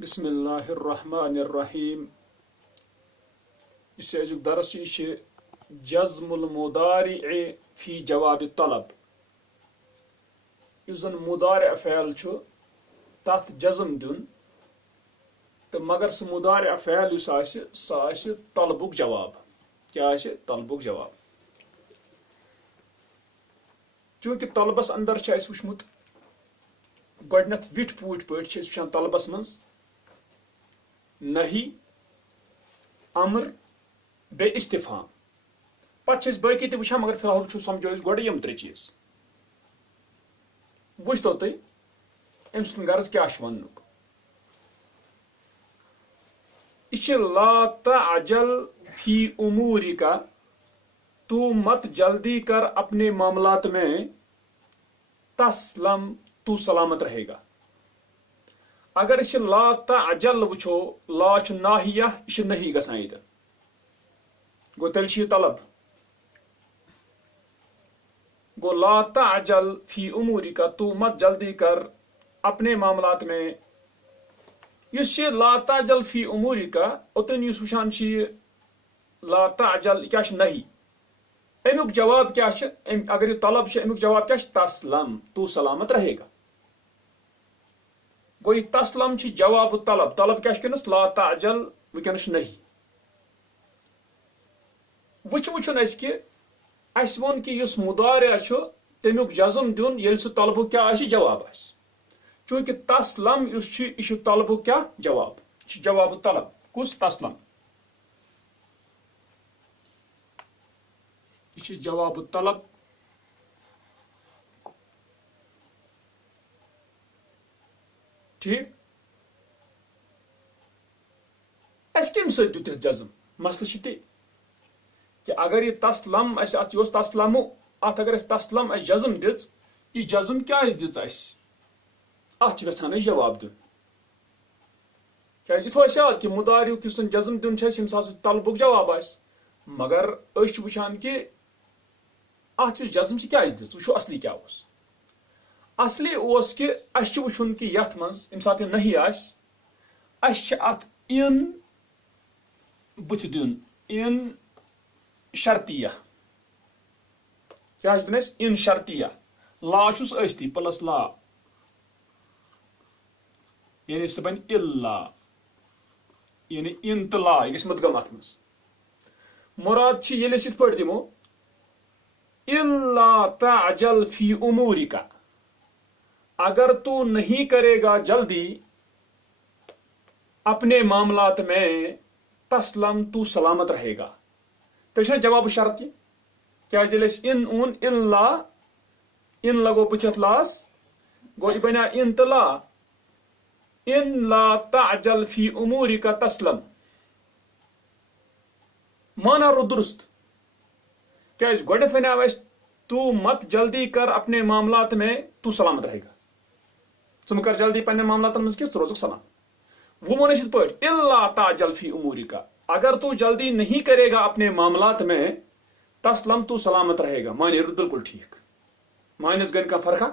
بسم الله الرحمن الرحيم. اس ازیک درس یہ جزم المضارع فی جواب الطلب. اس زن مضارع فعل تحت جزم دن تو مگر سہ مضارع فعل سہ طلبک جواب. کیا طلبک جواب. چونکہ طلبس اندر اس وچمت گۄڈنیتھ وِٹھ پوٗٹۍ پٲٹھۍ چھِ أسۍ وٕچھان طلبس منٛز نہی امر بیٚیہِ استفام. پتہٕ چھِ أسۍ باقٕے تہِ وٕچھان مگر فی الحال وٕچھو سمجھو أسۍ گۄڈٕ یِم ترٛےٚ چیٖز. وٕچھتو تُہۍ أمۍ سُنٛد غرض کیٛاہ چھُ وننُک. یہِ چھِ لا تعجل فی امورک تو مت جلدی کر اپنے معاملات میں تسلم تو سلامت رہے گا. اگر اس لا تعجل وچھو لا چھ ناہیہ یہ نہیں گژھان ادھر گو تیل چھ طلب گو لا تعجل فی امورک تو مت جلدی کر اپنے معاملات میں. اس لا تعجل فی امورک اوتن یس وچھان چھ لا تعجل کیا چھ نہیں امیک جواب کیا چھ اگر یہ طلب چھ امیک جواب کیا چھ تسلم تو سلامت رہے گا. گوئی تسلم چھ جواب طلب. طلب کیا کنس لا تعجل ونکس نہیں. وچھن اس کہ اس ون کہ اس مضارع چھ تمیک جزم دین یل سہ طلبک کیا جواب آس. چونکہ تسلم اس چھ یہ طلبک کیا جواب چھ جواب طلب. کس تسلم یہ جواب طلب. ٹھیک اس کم ست دیت جزم. مسئلہ تی کہ اگر یہ تسلم اس ات یہ تسلم ات اگر اس تسلم اس جزم دِژ یہ جزم کیا دِژ اس ات یژھان جواب دین. کیازِ یتھ آد کہ مضارعک یس جزم دین یم سات طلبک جواب آس مگر اس وچھان کہ ات یس جزم کیا دِژ وچھو اصلی کیا اوس. اصلی اوس کہ اس وچھن کہ یتھ منز یم سات نہیں آس اس ات ان بت دین ان شرطیہ. کیا دن ان شرطیہ لا چھس ٲستی پلس لا یعنی سہ بن الا یعنی ان تو لا یہ گژھِ مدغم ات منز. مراد چھ ییٚلہِ أسۍ یِتھ پٲٹھۍ دِمو الا تعجل فی امورک اگر تو نہیں کرے گا جلدی اپنے معاملات میں تسلم تو سلامت رہے گا. تو جواب شرط کیا ان اون الا ان لگو بتھ لاس گو یہ بنیا ان تو لا ان لا تعجل فی امورک تسلم. مانا رو درست کیا گۄڈنیتھ ونیا اس تو مت جلدی کر اپنے معاملات میں تو سلامت رہے گا. ثم کر جلدی پننے معاملات مز کی روزک سلام. وہ ون اس پہ الا تعجل فی امورک اگر تو جلدی نہیں کرے گا اپنے معاملات میں تسلم تو سلامت رہے گا. معنی بالکل ٹھیک. معنیس گن کا فرقہ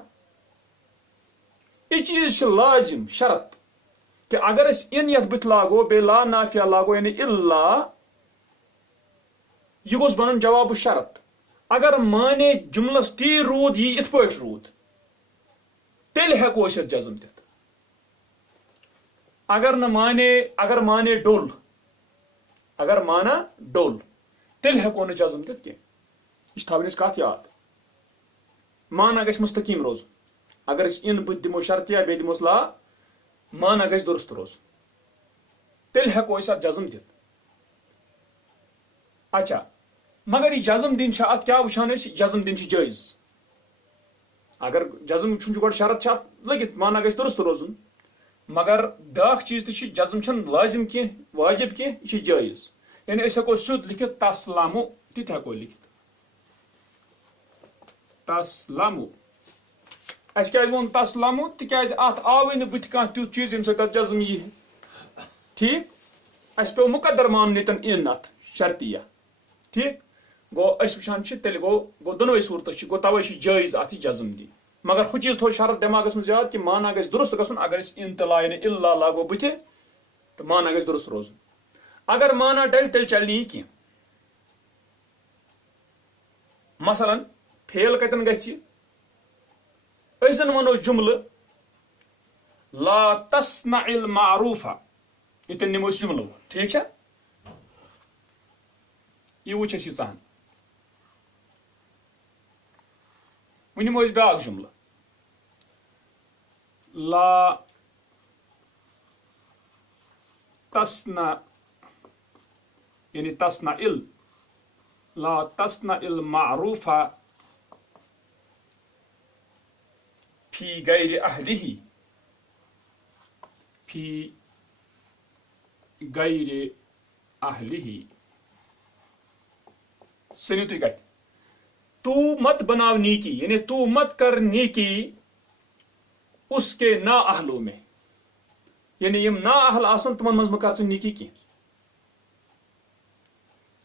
یہ چیز لازم شرط کہ اگر اس ان یت بت لاگو بے لا نافیہ لاگو یعنی الا یہ گوس بنن جواب شرط. اگر معنی جملس تی رود یہ ات پٲٹھۍ رود تیل ہیکو اس جزم دت. اگر نہ معنی اگر معنی ڈول اگر مانا ڈول تیل ہیکو نہ جزم دت کی. یہ تھاون اس کت یاد. مانا گژھِ مستقیم روزُن. اگر اس ان بت دمو شرطیہ بے دموس لا مانا گژھِ درست روزُن تیل ہیکو اس جزم دت. اچھا مگر یہ جزم دن ات کیا وچھان جزم دن جائز. اگر جزم وچھن گۄڈٕ شرط لگت مانا گژھِ درست روزُن مگر بیاکھ چیز تہ جزم چھن لازم کی واجب کی یہ جائز. یعنی اس ہیکو سیود لکھت تسلمو تہ ہیکو لکھت تسلمو. اس کیا وون تسلمو تکیاز ات آوے نہ بت کانٛہہ تیُتھ چیز یم سۭتۍ جزم یی. ٹھیک اس پیو مقدر مان نیتن ان ات شرطیہ. ٹھیک گو اس وچھان تیل گو دونوے صورت گو توے جائز ات جزم دی. مگر ہُہ چیز تھو شرط دماغس مز یاد کہ مانا گژھِ درست گژھُن. اگر اس ان تلا یعنی الا لاگو بتھ تو مانا گژھِ درست روزُن اگر مانا ڈلہِ تیٚلہِ چلہِ نہٕ یہِ کینٛہہ مثلاً فیل کتٮ۪ن گژھِ أسۍ زن ونو جملہٕ لا تصنع المعروف ییٚتٮ۪ن نِمو أسۍ جملہٕ ٹھیٖک چھا یہِ وٕچھ أسۍ ییٖژاہن وۄنۍ نِمو أسۍ بیٛاکھ جملہٕ لا تصنع یعنی تصنع لا تصنع المعروف في غير أهله في غير أهله سنو تُہۍ کتہِ تو مت بناو نیکی یعنی تو مت کر نیکی اس کے نا اہلوں میں یعنی یم نا اہل آسن تمن منٛز مہ کر ژٕ نیکی کینٛہہ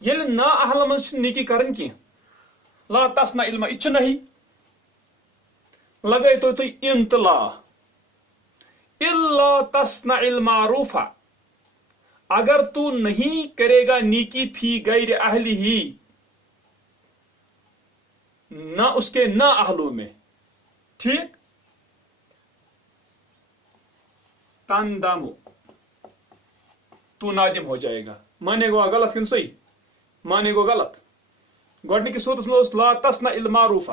ییٚلہِ نا اہل منٛز چھِ نیکی کرٕنۍ کینٛہہ لا تصنع علما یہِ چھُ نہیں لگٲے تو تُہۍ ان تہٕ لا الا تصنع المعروف اگر تو نہیں کرے گا نیکی فی غیر اہلہ نہ اس کے نہ اہلوں میں ٹھیک تندم تو نادم ہو جائے گا مانے گا غلط کن صحیح مانے گا غلط گۄڈنِکِس صوٗرتس منٛز اوس لا تصنع المعروف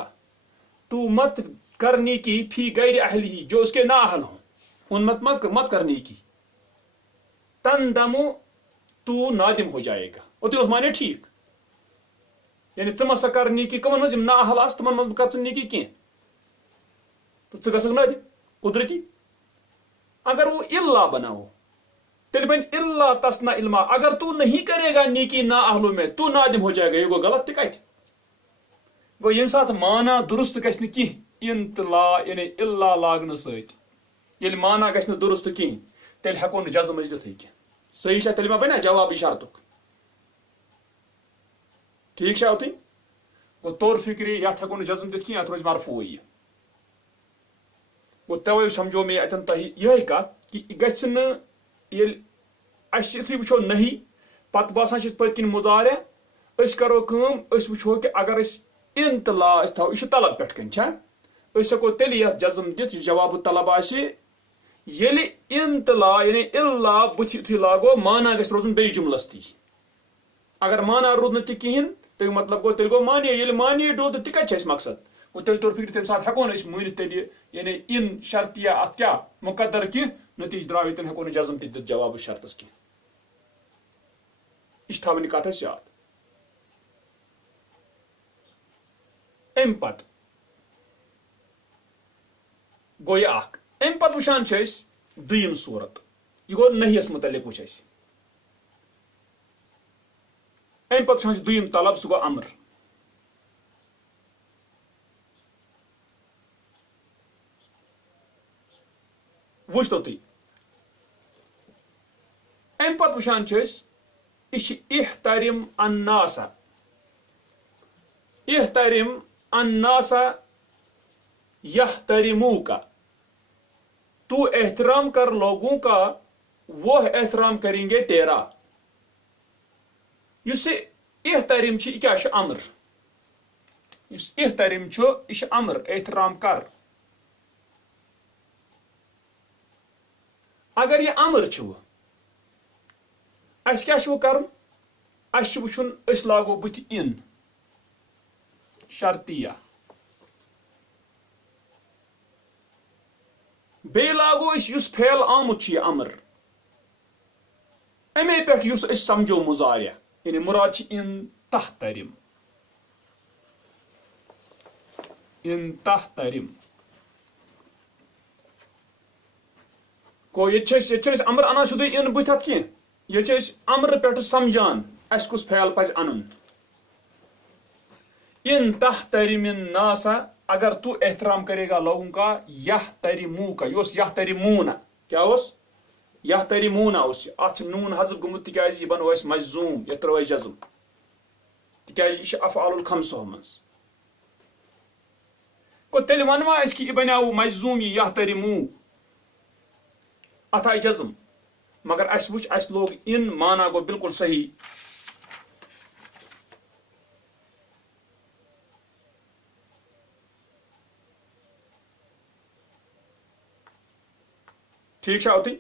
تو مت کرنے کی فی غیر اہلہ جو اس کے نہ اہل ہوں ان مت کرنے کی تندم تو نادم ہو جائے گا اوتھے اوس مانے ٹھیک یعنی ژٕ مہ سا کر نیکی کمن منٛز یِم نا اہل آسہِ تِمن منٛز کر ژٕ نیکی کینٛہہ تہٕ ژٕ گژھکھ نٲدِم قدرتی اگر وہ الا بناو تیٚلہِ بنہِ الا تصنع علما اگر تو نہیں کرے گا نیکی نا اہلوں میں تو نادم ہو جائے گا یہ گوٚو غلط تہِ کتہِ گوٚو ییٚمہِ ساتہٕ مانا درست گژھِ نہٕ کینٛہہ ان تہٕ لا یعنی الا لاگنہٕ سۭتۍ ییٚلہِ مانا گژھِ نہٕ درست کِہیٖنۍ تیٚلہِ ہٮ۪کو نہٕ جزم أسۍ دِتھٕے کینٛہہ صحیح چھا تیٚلہِ ما بنیٛا جوابٕے شرطُک ٹھیک چھا اوتھٕے گوٚو طور فکرِ یتھ ہٮ۪کو نہٕ جزم دِتھ کینٛہہ یتھ روزِ مرفوٗع یہِ گوٚو توے سمجھو مےٚ اتٮ۪ن تۄہہِ یِہے کتھ کہِ یہِ گژھِ نہٕ ییٚلہِ اَسہِ یُتھُے وٕچھو نہیں پتہٕ باسان چھِ پٔتۍ کِنۍ مُضارع أسۍ کرو کٲم أسۍ وٕچھو کہِ اگر أسۍ ان تہٕ لا أسۍ تھاوو یہِ چھُ طلب پٮ۪ٹھ کَنۍ چھا أسۍ ہٮ۪کو تیٚلہِ یتھ جزم دِتھ یہِ جواب طلب آسہِ ییٚلہِ ان تہٕ لا یعنی الا بٕتھِ یُتھُے لاگو مانا گژھِ روزُن بیٚیہِ جملس تی اگر مانا روٗد نہٕ تہِ کِہیٖنۍ تمیُک مطلب گوٚو تیٚلہِ گوٚو مانے ییٚلہِ مانے ڈوٚل تہٕ تہِ کتہِ چھُ اَسہِ مقصد گوٚو تیٚلہِ طور فِکرِ تمہِ ساتہٕ ہٮ۪کو نہٕ أسۍ مٲنِتھ تیٚلہِ یعنی ان شرطیہ اتھ کیٛاہ مُقدر کینٛہہ نتیٖجہٕ درٛاو ییٚتٮ۪ن ہٮ۪کو نہٕ جزم تہِ دِتھ جواب شرطس کینٛہہ یہِ چھِ تھاوٕنۍ کتھ اَسہِ یاد امہِ پتہٕ گوٚو یہِ اکھ امہِ پتہٕ وٕچھان چھِ أسۍ دوٚیِم صوٗرت یہِ گوٚو نہیَس مُتعلق وٕچھ اَسہِ امہِ پتہٕ وٕچھان چھِ دوٚیِم طلب سُہ گوٚو امر وٕچھ تو تُہۍ امہِ پتہٕ وٕچھان چھِ أسۍ یہِ چھِ احترم الناسا احترم الناسا یحترموکا تو احترام کر لوگوں کا وہ احترام کریں گے تیرا یُس یہِ احترم چھِ یہِ کیٛاہ چھُ امر یُس احترم چھُ یہِ چھُ امر احترام کر اگر یہِ امر چھُ اَسہِ کیٛاہ چھُ وۄنۍ کرُن اَسہِ چھُ وٕچھُن أسۍ لاگو بٕتھِ ان شرطیہ بیٚیہِ لاگو أسۍ یُس فعل آمُت چھُ یہِ امر اَمے پٮ۪ٹھ یُس أسۍ سمجھو مُضارع یعنی مُراد چھِ ان تحترم ان تحترم گوٚو ییٚتہِ چھِ أسۍ امر انان سیوٚدُے ان بٕتھِ اتھ کینٛہہ ییٚتہِ چھِ أسۍ امرٕ پٮ۪ٹھٕ سمجھان اَسہِ کُس فعل پزِ انُن ان تحترم الناسا اگر تو احترام کرے گا لوگوں کا یحترموکا یہِ اوس یحترمونا کیٛاہ اوس یحترمونا اوس یہِ اتھ چھُ نوٗن حذف گوٚمُت تِکیٛازِ یہِ بنوو اَسہِ مجزوٗم یتھ ترٲو اَسہِ جزم تِکیٛازِ یہِ چھُ افعال الخمسو منٛز گوٚو تیٚلہِ ونوا أسۍ کہِ یہِ بنیاو مجزوٗم یہِ یحترمو اتھ آیہِ جزم مگر اس وچ اس لوگ ان مانا گو بالکل صحیح. ٹھیک چھا اوتٕے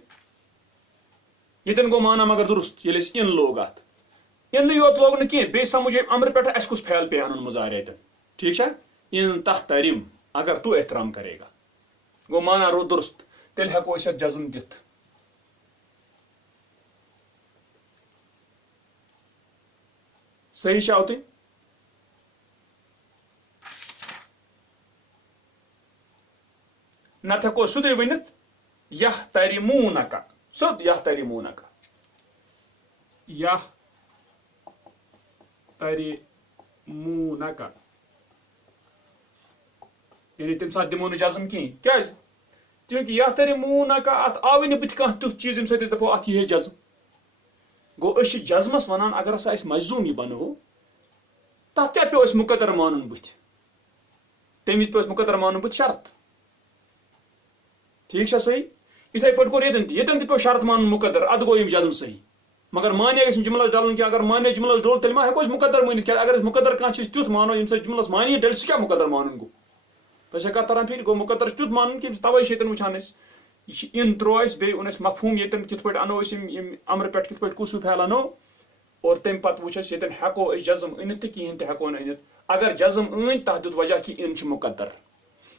یتن گو مانا مگر درست ییٚلہِ أسۍ ان لوگ اتھ انٕے یوت لوگ نہٕ کینٛہہ بیٚیہِ سمجھ امرٕ پٮ۪ٹھ اسہِ کُس پھیل پے انُن مضارع اتن. ٹھیک چھا ان تحترم اگر تو احترام کرے گا گو مانا رو درست تیٚلہِ ہٮ۪کو أسۍ اتھ جزم دِتھ. صحیح چھا اوتٕے نتہٕ ہٮ۪کو سیوٚدُے ؤنِتھ یحترمونک سیوٚد یحترمونک یحترمونک یعنی تمہِ ساتہٕ دِمو نہٕ جزم کِہیٖنۍ. کیٛازِ چوٗنٛکہِ یحترمونک اتھ آوٕے نہٕ بٕتھِ کانٛہہ تیُتھ چیٖز ییٚمہِ سۭتۍ أسۍ دپو اتھ یِہے جزم. گوٚو أسۍ چھِ جزمس ونان اگر ہسا أسۍ مجزوٗم یہِ بنوو تتھ کیٛاہ پیٚو اَسہِ مُقدر مانُن بٕتھِ تمہِ وِزِ پیٚو اَسہِ مُقدر مانُن بٕتھِ شرط. ٹھیک چھا صحیح یِتھے پٲٹھۍ کوٚر ییٚتٮ۪ن تہِ پیٚو شرط مانُن مُقدر ادٕ گوٚو یِم جزم صحیح. مگر مانے گژھِ نہٕ جُملس ڈلُن کینٛہہ اگر مانے جُملس ڈوٚل تیٚلہِ ما ہٮ۪کو أسۍ مُقدر مٲنِتھ کیٛازِ اگر أسۍ مُقدر کانٛہہ چیٖز تیُتھ مانو ییٚمہِ سۭتۍ جُملس مانی ڈلہِ سُہ کیٛاہ مُقدر مانُن گوٚو. تۄہہِ چھا کتھ تران فِکرِ گوٚو مُقدر چھُ تیُتھ مانُن کہِ توے چھِ ییٚتٮ۪ن وٕچھان أسۍ یہِ چھِ ان تروو اَسہِ بیٚیہِ اوٚن اَسہِ مفہوٗم ییٚتٮ۪ن کِتھ پٲٹھۍ انو أسۍ یِم امرٕ پٮ۪ٹھ کِتھ پٲٹھۍ کُس ہیوٗ پھیل انو اور تمہِ پتہٕ وٕچھ اَسہِ ییٚتٮ۪ن ہٮ۪کو أسۍ جزم أنِتھ تہٕ کِہیٖنۍ تہِ ہٮ۪کو نہٕ أنِتھ. اگر جزم أنۍ تتھ دیُت وجہ کہِ ان چھُ مُقدر.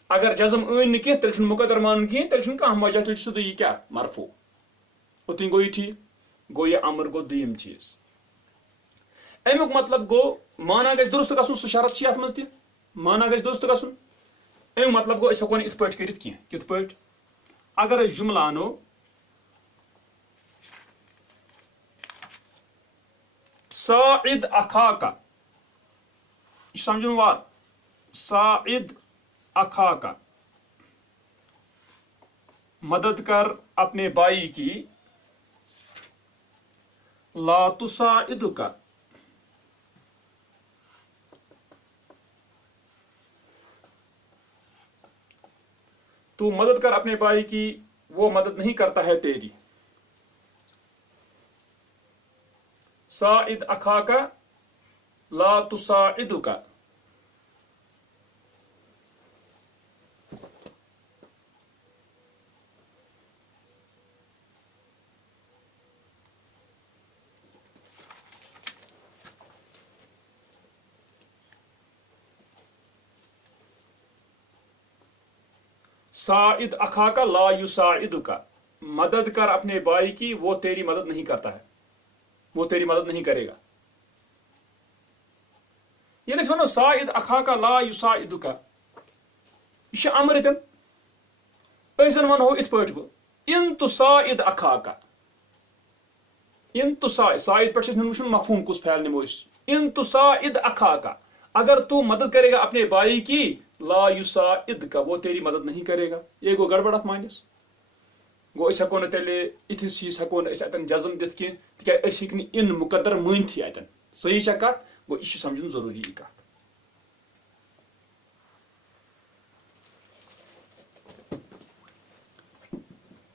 اگر جزم أنۍ نہٕ کینٛہہ تیٚلہِ چھُنہٕ مُقدر مانُن کِہیٖنۍ تیٚلہِ چھُنہٕ کانٛہہ وجہ تیٚلہِ چھُ سیوٚدُے یہِ کیٛاہ مرفوع. اوٚتنۍ گوٚو یہِ ٹھیٖک گوٚو یہِ امر گوٚو دوٚیِم چیٖز. امیُک مطلب گوٚو مانا گژھِ درست گژھُن سُہ شرط چھِ یتھ منٛز تہِ مانا گژھِ درست گژھُن. امیُک مطلب گوٚو أسۍ ہٮ۪کو نہٕ یِتھ پٲٹھۍ کٔرِتھ کینٛہہ. کِتھ پٲٹھۍ اگر أسۍ جُملہٕ انو ساعد اخاک یہِ چھُ سمجھُن وار ساعد اخاک مدد کر اپنے بھائی کی لا تساعدک تو مدد کر اپنے بھائی کی وہ مدد نہیں کرتا ہے تیری. ساعد اخاک لا تساعدک ساعد اخاک لا یساعدک مدد کر اپنے بھائی کی وہ تیری مدد نہیں کرتا ہے وہ تیری مدد نہیں کرے گا. ییٚلہِ أسۍ وَنو ساعد اخاک لا یساعدک یہِ چھُ امر ییٚتٮ۪ن أسۍ زن ونہو یِتھ پٲٹھۍ وۄنۍ ان تساعد اخاک ان تساعد ساعد پٮ۪ٹھ چھُ اَسہِ وٕچھُن مفہوٗم کُس پھیل نِمو أسۍ. ان تساعد اخاک اگر تو مدد کرے گا اپنے بھائی کی لا یساعدک وہ تیری مدد نہیں کرے گا. یہ گوٚو گڑبڑ اتھ مانس گوٚو أسۍ ہٮ۪کو نہٕ تیٚلہِ یِتھِس چیٖز ہٮ۪کو نہٕ أسۍ اتٮ۪ن جزم دِتھ کینٛہہ تِکیٛازِ أسۍ ہیٚکۍ نہٕ ان مُقدر مٲنتھٕے اتٮ۪ن. صحیح چھا کتھ گوٚو یہِ چھُ سمجھُن ضروٗری یہِ کتھ.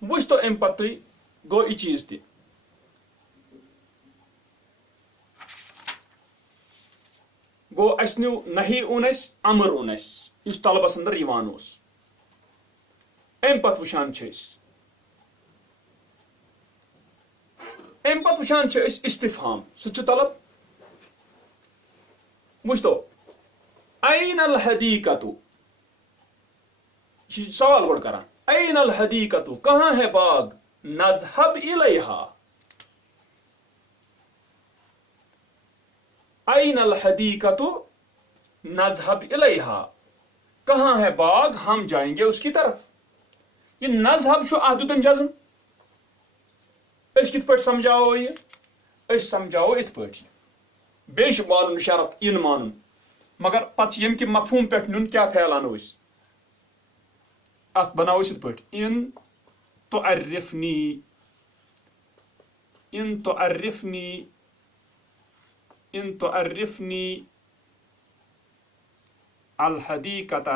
وٕچھ تو امہِ پتہٕ تُہۍ گوٚو یہِ چیٖز تہِ گوٚو اَسہِ نیوٗ نہی اوٚن اَسہِ امر اوٚن اَسہِ یُس طلبس انٛدر یِوان اوس. امہِ پتہٕ وٕچھان چھِ أسۍ استفہام سُہ چھُ طلب. وٕچھ تو این الحدیقۃ یہِ چھُ سوال گۄڈٕ کران این الحدیقۃ کہاں ہے باغ نذهب الیہا این الحدیقۃ نذهب الیہا کہاں ہے باغ ہم جائیں گے اس کی طرف. یہ نذهب چھُ اتھ دیُتن جزم أسۍ کِتھ پٲٹھۍ سمجھاوو یہِ أسۍ سمجھاوو یِتھ پٲٹھۍ بیٚیہِ چھُ مانُن شرط ان مانُن مگر پتہٕ چھِ ییٚمہِ کہِ مفہوٗم پٮ۪ٹھ نیُن کیٛاہ پھیل انو أسۍ اتھ بناوو أسۍ یِتھ پٲٹھۍ ان تعرفنی الحدیقۃ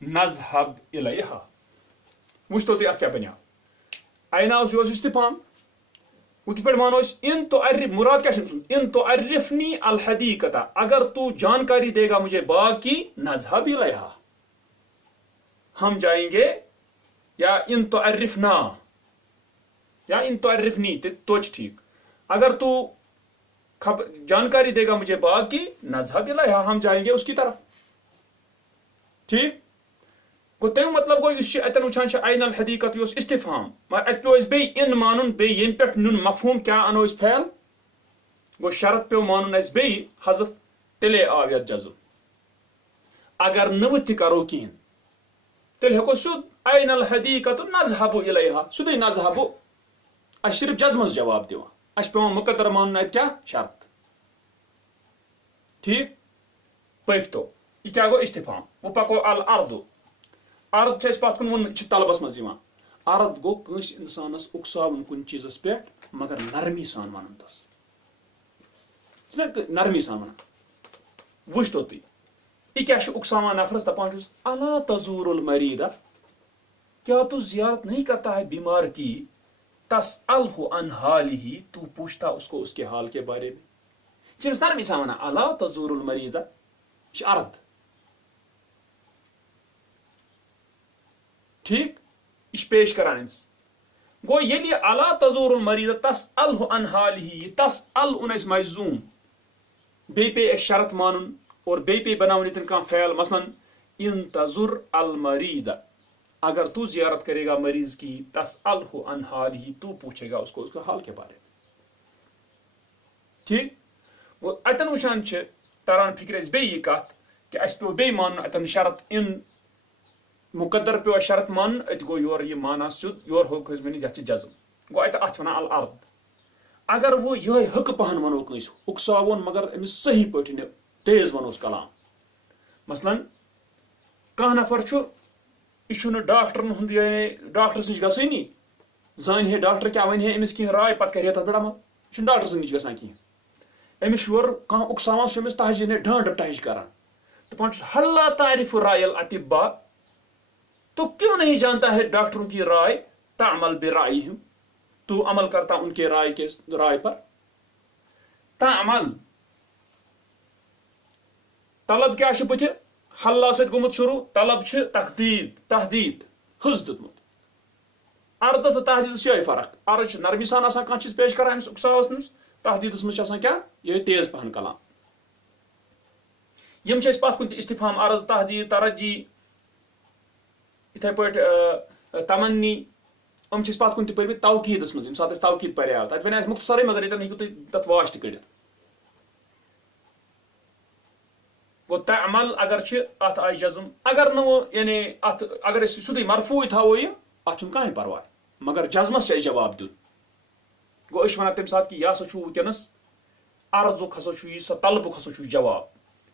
نذهب الیہا. وچھتو تُہۍ اتھ کیٛاہ بنیٛاو آینا اوس یہِ اوس استفام وۄنۍ کِتھ پٲٹھۍ مانو أسۍ ان تو عرف مراد کیٛاہ چھُ أمۍ سُنٛد ان تو عرفنی الحدیقۃ اگر تو جانکاری دے گا مجھے باغ کی نذهب الیہا ہم جائیں گے یا ان تو عرفنا یا ان تو عرفنی تو ٹھیک اگر تو جانکاری دے گا مجھے باغ کی نذهب الیہا ہم جائیں گے اس کی طرف ٹھیک گو تمیُک مطلب گوٚو یُس اتٮ۪ن وٕچھان چھِ عین الحدیقت یہِ اوس استفہام مگر اتہِ پیٚو اَسہِ بیٚیہِ ان مانُن بیٚیہِ ییٚمہِ پٮ۪ٹھ نیُن مفہوٗم کیٛاہ انو أسۍ پھیل گوٚو شرط پیٚو مانُن اَسہِ بیٚیہِ حذف تیٚلے آو یتھ جزم اگر نہٕ وۄنۍ تہِ کرو کِہیٖنۍ تیٚلہِ ہٮ۪کو سیوٚد عین الحدیقت نذهب الیہا سیوٚدُے نذهب اَسہِ صرف جزمس جواب دِوان اَسہِ پیٚوان مقدر مانُن اَتہِ کیٛاہ شرط ٹھیک پٔکۍ تو یہِ کیٛاہ گوٚو استفہام وۄنۍ پکو الارض عرض چھِ أسۍ پتھ کُن ووٚن چھِ طلبس منٛز یِوان عرض گوٚو کٲنٛسہِ انسانس اُکساوُن کُنہِ چیٖزس پٮ۪ٹھ مگر نرمی سان ونُن تس چھُنہ نرمی سان ونان وٕچھتو تُہۍ یہِ کیٛاہ چھُ اُکساوان نفرس دپان چھُس الا تزور المریٖدہ کیا تو زیارت نہیں کرتا ہے بیمار کی تسألہ عن حالہ تو پوچھتا اس کو اس کے حال کے بارے میں یہ چھِ أمِس نرمی سان ونان الا تزور المریٖدہ یہِ چھِ عرض ٹھیک یہ پیش کران أمِس گوٚو ییٚلہِ یہِ الا تزور المریٖدہ تسألہ عن حالہ یہِ تسأل اوٚن اَسہِ مجزوٗم بیٚیہِ پیٚیہِ اَسہِ شرط مانُن اور بیٚیہِ پیٚیہِ بناوُن ییٚتٮ۪ن کانٛہہ فعل مثلاً ان تزر المریٖدہ اگر تو زیارت کرے گا مریض کی تسألہ عن حالہ تو پوچھے گا اس کو اس کے حال کے بارے میں ٹھیک گوٚو اتٮ۪ن وٕچھان چھِ تران فکرِ اَسہِ بیٚیہِ یہِ کتھ کہِ اَسہِ پیٚو بیٚیہِ مانُن اتٮ۪ن شرط ان مقدر پیٚو اَسہِ شرط مانُن اتہِ گوٚو یورٕ یہِ مانا سیوٚد یورٕ ہیوٚکھ أسۍ ؤنِتھ یتھ چھِ جزم گوٚو اتہِ اتھ چھِ ونان الارض اگر وۄنۍ یِہوٚے ہٕکہٕ پہن ونو کٲنٛسہِ اُکساوُن مگر أمِس صحیح پٲٹھۍ نہٕ تیز ونوس کلام مثلاً کانٛہہ نفر چھُ یہِ چھُنہٕ ڈاکٹرن ہُنٛد یعنی ڈاکٹرس نِش گژھٲنی زانہِ ہے ڈاکٹر کیٛاہ ونہِ ہے أمِس کینٛہہ راے پتہٕ کرِ ہے تتھ پٮ۪ٹھ عمل یہِ چھُنہٕ ڈاکٹر سٕنٛدِ نِش گژھان کینٛہہ أمِس چھُ یورٕ کانٛہہ اُکساوان سُہ چھُ أمِس تہجی نے ڈانٛٹ ٹہج کران دپان چھُس ہلا تعرف رائے الاطباء تو کیوں نہیں جانتا ہے ڈاکٹروں کی رائے تعمل برائیہم تو عمل کرتا ان کے رائے پر تعمل طلب کیٛاہ چھُ بٕتھِ حلہ سۭتۍ گوٚمُت شروٗع طلب چھِ تحدیٖد حٕظ دیُتمُت عرضس تہٕ تحدیٖدس چھِ یِہوٚے فرق عرض چھِ نرمی سان آسان کانٛہہ چیٖز پیش کران أمِس اُکساوس منٛز تحدیٖدس منٛز چھِ آسان کیٛاہ یِہوٚے تیز پہن کلام یِم چھِ أسۍ پتھ کُن تہِ استفہام عرض تحدیٖد ترجی یِتھے پٲٹھۍ تمنی یِم چھِ أسۍ پتھ کُن تہِ پٔرمٕتۍ توقیٖدس منٛز ییٚمہِ ساتہٕ أسۍ توقیٖد پریو تتہِ ونے اَسہِ مختصرے مگر ییٚتٮ۪ن ہیٚکِو تُہۍ تتھ واش تہِ کٔڑِتھ گوٚو تعمل اگر چھِ اتھ آیہِ جزم اگر نہٕ وۄنۍ یعنی اتھ اگر أسۍ سیوٚدُے مرفوٗعے تھاوو یہِ اتھ چھُنہٕ کٕہۭنۍ پرواے مگر جزمس چھِ اَسہِ جواب دیُن گوٚو أسۍ چھِ ونان تمہِ ساتہٕ کہِ یہِ ہسا چھُ وٕنکیٚنس عرضُک ہسا چھُ یہِ سۄ طلبُک ہسا چھُ جواب